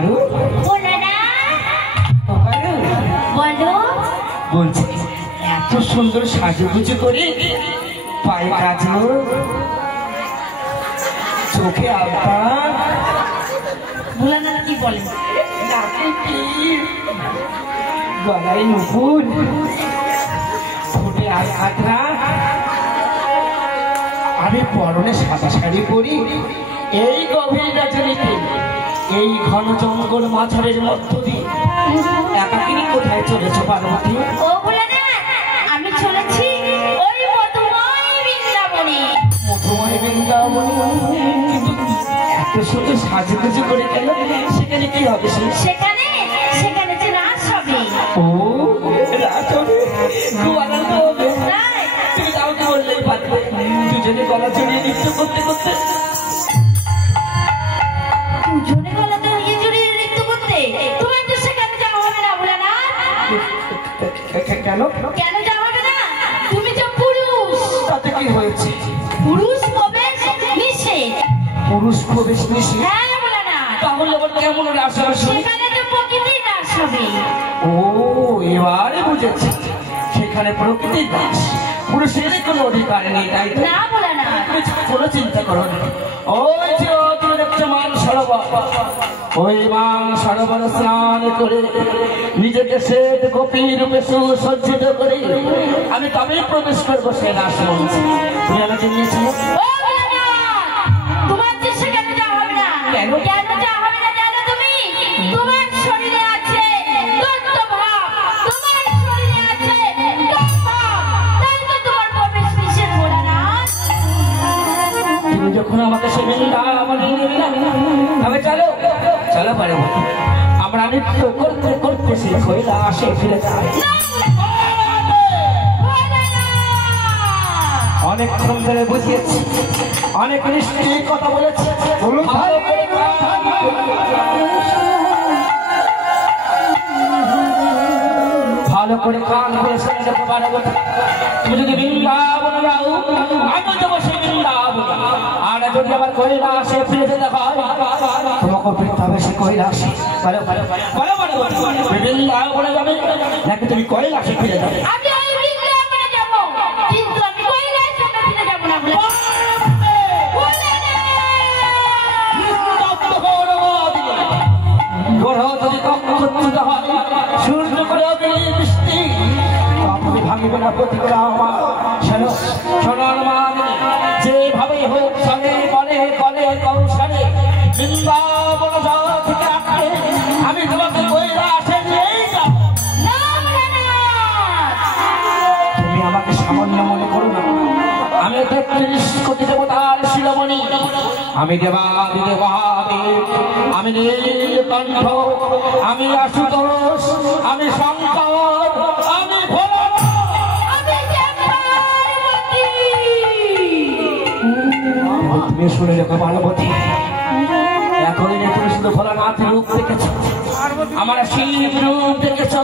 পারো? বলো না। পারো? বলো। বলছি এত সুন্দর সাজুগুজু করে, পায়ে কাজল, চোখে আলতা, বলো না কি বলে? গলায় নুপুর, ঠোঁটে আলতা, আমি পরনে সাদা শাড়ি পরি, এই গভীর রজনীতে এই ঘন জঙ্গল মাঝারের মধ্য দিয়ে একাকিনী কোথায় চলেছো পার্বতী? ও বলো না, আমি চলেছি ওই মধুময় বৃন্দাবনে। মধুময় বৃন্দাবনে? কিন্তু এত সুন্দর সাজুগুজু করে গেল, সেখানে কি হবে? সেখানে সেখানে যে রাস হবে। ও রাস হবে, খুব আনন্দ হবে। তুমি তাও তো বললেই পারবে, দুজনে গলা জড়িয়ে নৃত্য করতে করতে। দুজনে গলা জড়িয়ে জড়িয়ে নৃত্য করতে? তোমার তো সেখানে যাওয়া হবে না বলে না। কেন? কেন যাওয়া হবে না? তুমি তো পুরুষ। তাতে কি হয়েছে? পুরুষ প্রবেশ নিষেধ। পুরুষ প্রবেশ নিষেধ? হ্যাঁ বলে না। তাহলে আবার কেমন রাস হবে? সেখানে তো প্রকৃতির রাস হবে। ও এবারে বুঝেছি, সেখানে প্রকৃতির রাস, পুরুষের কোনো অধিকার নেই, তাই তো? না বলে না। কোনো চিন্তা করো না, ওই যে তুমি দেখছো মান সরোবর, ওই মান সরোবর স্নান করে নিজেকে শ্বেত গোপী রূপে সুসজ্জিত করে আমি তবেই প্রবেশ করবো সে রাস মঞ্চে। তুমি আমাকে নিয়েছো? তোমার যে সেখানে যাওয়া হবে না। কেন? কেন যাওয়া হবে না জানো তুমি? তোমার শরীরে আছে তত্ত্বভাব, তোমার শরীরে আছে তত্ত্বভাব, তাই তো তোমার প্রবেশ নিষেধ বলে না। তুমি যখন আমাকে সে বৃন্দাবনে নিয়ে গেলে, তবে চলো চলো পারে আমরা নৃত্য করতে করতে সে কৈলাসে ফিরে যাই। অনেকক্ষণ ধরে বুঝিয়েছি, অনেক নিশ্চয়ই কথা বলেছে, ভালো করে কান করে শুনে যেতে পারবো। তুমি যদি বৃন্দাবন যাও, আমি যাবো সেই বৃন্দাবন, আর যদি আবার কৈলাসে ফিরে যেতে হয়, তোমাকে ফিরতে হবে সে কৈলাসে। বৃন্দাবনে যাবে নাকি তুমি কৈলাসে ফিরে যাবে? আমি ওই বৃন্দাবনে যাব, কিন্তু আমি কৈলাসে ফিরে যাব না বলে। সূর্য করে বৃষ্টি আপনি ভাঙিবে না প্রতিক্রম। সোনার মান যেভাবে হোক সনে বলে বলে কৌশলে বৃন্দাবন যাওয়া থেকে আটকে আমি তোমাকে কৈলাসে নিয়েই যাব। তুমি আমাকে সামান্য মনে করো না, আমি ৩৩ কোটি দেবতার শিরোমণি, আমি দেবাদি দেবাদেব, আমি নীলকণ্ঠ, আমি আশুতোষ, আমি শঙ্কর, আমি তুমি শুনে রেখো পার্বতী, এতদিনে তুমি শুধু ভোলানাথের রূপ দেখেছ, আমার শিব রূপ দেখেছ,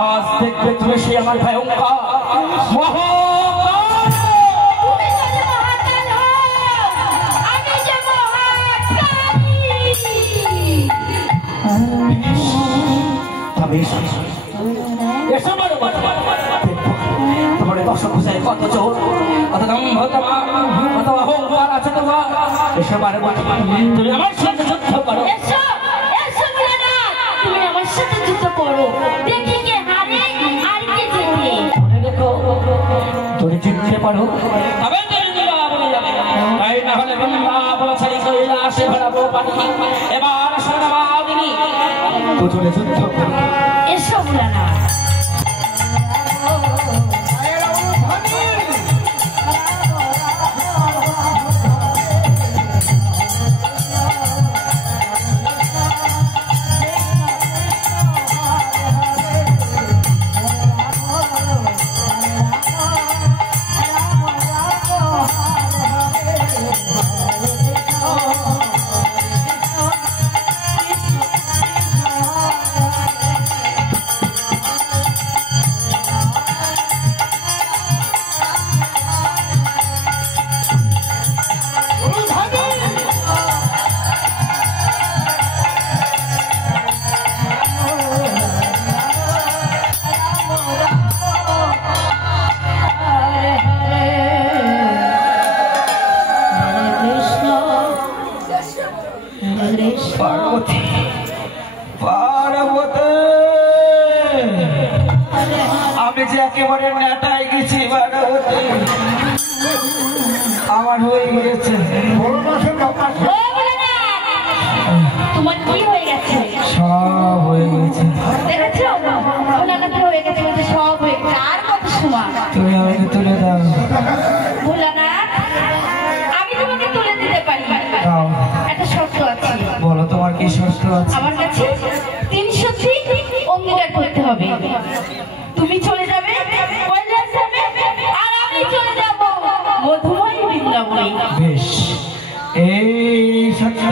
আজ দেখবে তুমি সে আমার ভয়ঙ্কর তোমার দর্শক হুসাই কত চোর, কত দম্ভ তোমার, কত অহংকার আছে তোমার, এসব আর তুমি আমার সাথে যুদ্ধ করো। তুমি আমার সাথে যুদ্ধ করো, দেখি কে হারে আর কে জিতে। মনে রেখো, যদি জিততে পারো তবে বৃন্দাবনে যাবে, তাই না হলে বৃন্দাবন ছেড়ে কৈলাসে ভরাবো পানি। এবার সোনাবাদিনী দুজনে যুদ্ধ করো। এসো বুলানা। পার্বতী পার্বতী আমি যে একেবারে নেটাই গেছি পার্বতী আমার হয়ে গেছে তোমার কি হয়ে গেছে সব হয়ে গেছে দেখেছো ভোলানাথের হয়ে গেছে বলতে সব হয়ে গেছে আর কত সময় তুমি আমাকে তুলে দাও ভোলানাথ আমি তোমাকে তুলে দিতে পারি দাও একটা শর্ত আছে বলো তোমার কি শর্ত আছে আমার কাছে 303 অঙ্গীকার করতে হবে তুমি চলে যাবে কৈলাসধামে আর আমি চলে যাব মধুময় বৃন্দাবনে বেশ এই সত্য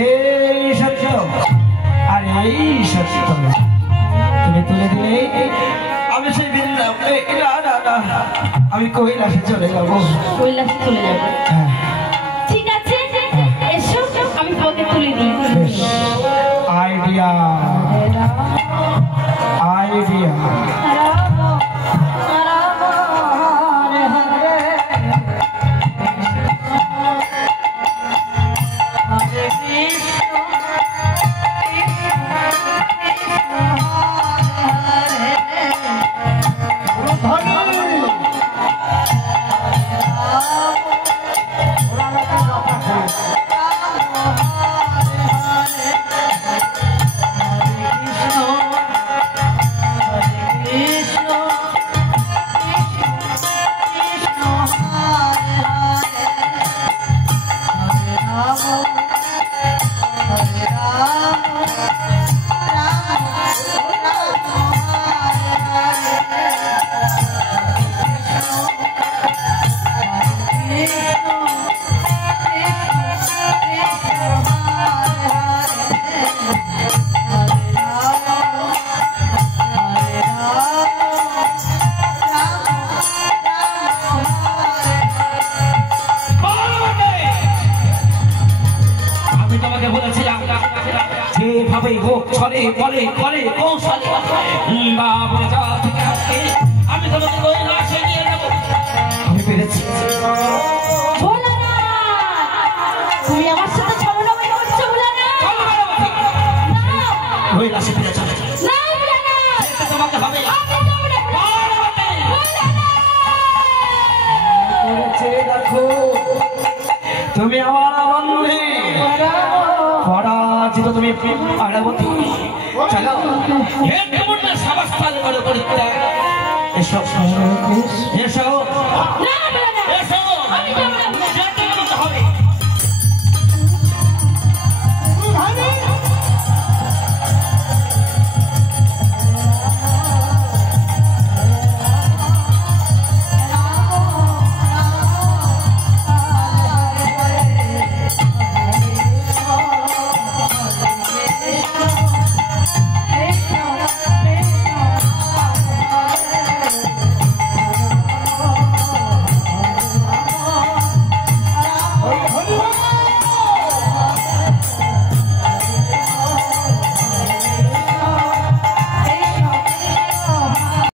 এই সত্য আর এই সত্য তুমি তুলে দিলে আমি সেই বৃন্দাবনে না না না আমি কৈলাসে চলে যাবো কৈলাসে চলে যাব হ্যাঁ ঠিক আছে এসো আমি তোমাকে তুলে দিই বেশ আইডিয়া আইডিয়া যেভাবেই হোক ছলে পরে করে কৌশলে আমি তোমাকে কৈলাসে নিয়ে যাব আমি পেরেছি তুমি আমার সাথে ছলনাময়ী করছো ভোলানাথ কৈলাসে ফিরে চলে না ভোলানাথ তোমাকে হবে দেখো তুমি আমার বন্ধু পরাজিত তুমি পার্বতী চলো এসব এসব